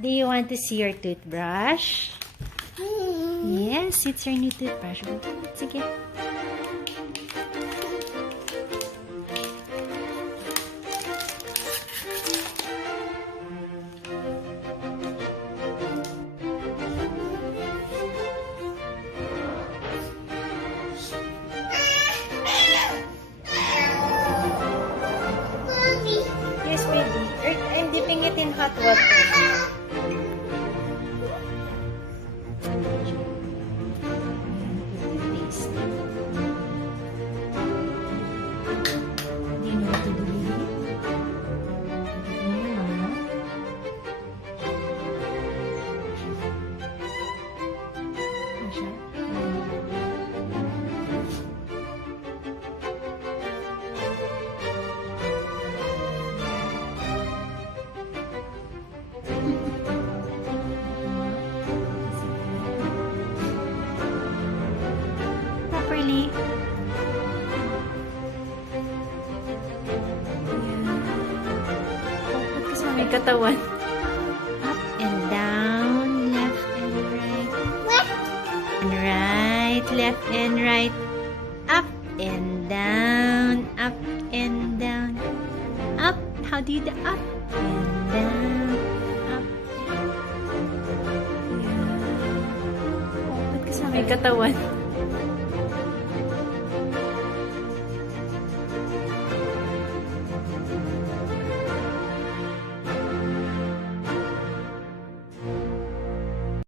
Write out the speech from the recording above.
Do you want to see your toothbrush? Yes, it's your new toothbrush. Sige. Yes, baby. I'm dipping it in hot water. Do you know what to do, baby? Properly. Ba't kasi may katawan? Up and down, left and right. And right, left and right. Up and down, up and down. Up, how do you do up and down? Up. Ba't kasi may katawan?